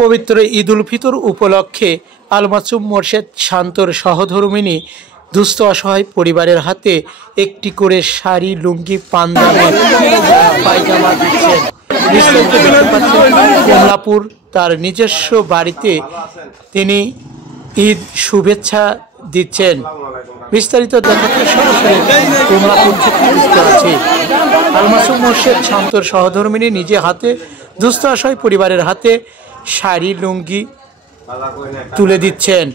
পবিত্র ঈদ উল ফিতর উপলক্ষে আল মাসুম মোর্শেদ শান্তর সহধর্মিণী দুস্থ অসহায় পরিবারের হাতে একটি করে শাড়ি, লুঙ্গি, পাঞ্জাবি, পায়জামা দিচ্ছেন। বিস্তারিত দেখতে পাচ্ছেন কমলাপুর তার নিজস্ব বাড়িতে তিনি ঈদ শুভেচ্ছা দিচ্ছেন। বিস্তারিত দেখাতে সরাসরি কমলাপুর থেকে যুক্ত আছে। আল মাসুম মোর্শেদ শান্তর সহধর্মিণী নিজে হাতে দুস্থ অসহায় পরিবারের হাতে শাড়ি, লুঙ্গি তুলে দিচ্ছেন।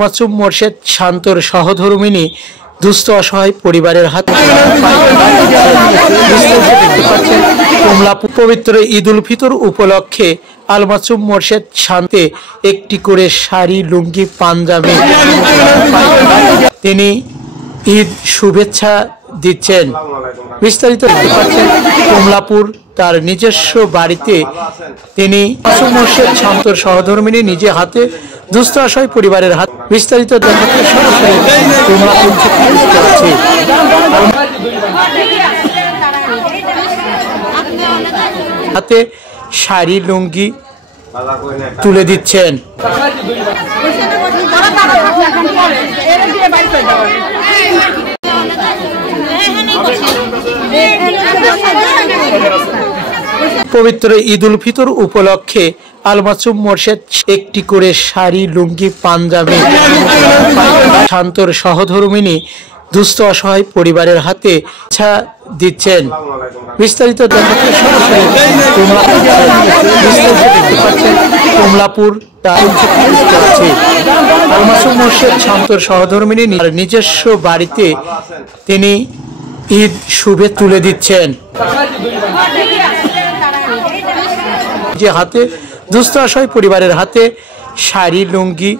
মাসুম মোর্শেদ শান্তর সহধর্মিণী দুস্থ অসহায় পরিবারের হাতে দেখতে পাচ্ছেন কমলাপুর। পবিত্র ঈদ উল ফিতর উপলক্ষে আল মাসুম মোর্শেদ শান্তে একটি করে শাড়ি, লুঙ্গি, পাঞ্জাবি তিনি ঈদ শুভেচ্ছা দিচ্ছেন। বিস্তারিত দেখতে পাচ্ছেন কমলাপুর তার নিজস্ব বাড়িতে তিনি মাসুম মোর্শেদ শান্তর সহধর্মিণী নিজে হাতে দুস্থ অসহায় পরিবারের হাত। বিস্তারিত দেখাতে সরাসরি কমলাপুর থেকে যুক্ত আছে। হাতে শাড়ি, লুঙ্গি তুলে দিচ্ছেন। পবিত্র ঈদ উল ফিতর উপলক্ষে আল মাসুম মোর্শেদ একটি করে শাড়ি, লুঙ্গি, পাঞ্জাবি শান্তর সহধর্মিণী দুস্থ অসহায় পরিবারের হাতে ইচ্ছা দিচ্ছেন। বিস্তারিত দেখাতে সরাসরি দেখতে পাচ্ছেন কমলাপুর আছে। আল মাসুম মোর্শেদ শান্তর সহধর্মিণী নিজস্ব বাড়িতে তিনি ঈদ শুভে তুলে দিচ্ছেন। যে হাতে দুস্থ অসহায় পরিবারের হাতে শাড়ি, লুঙ্গি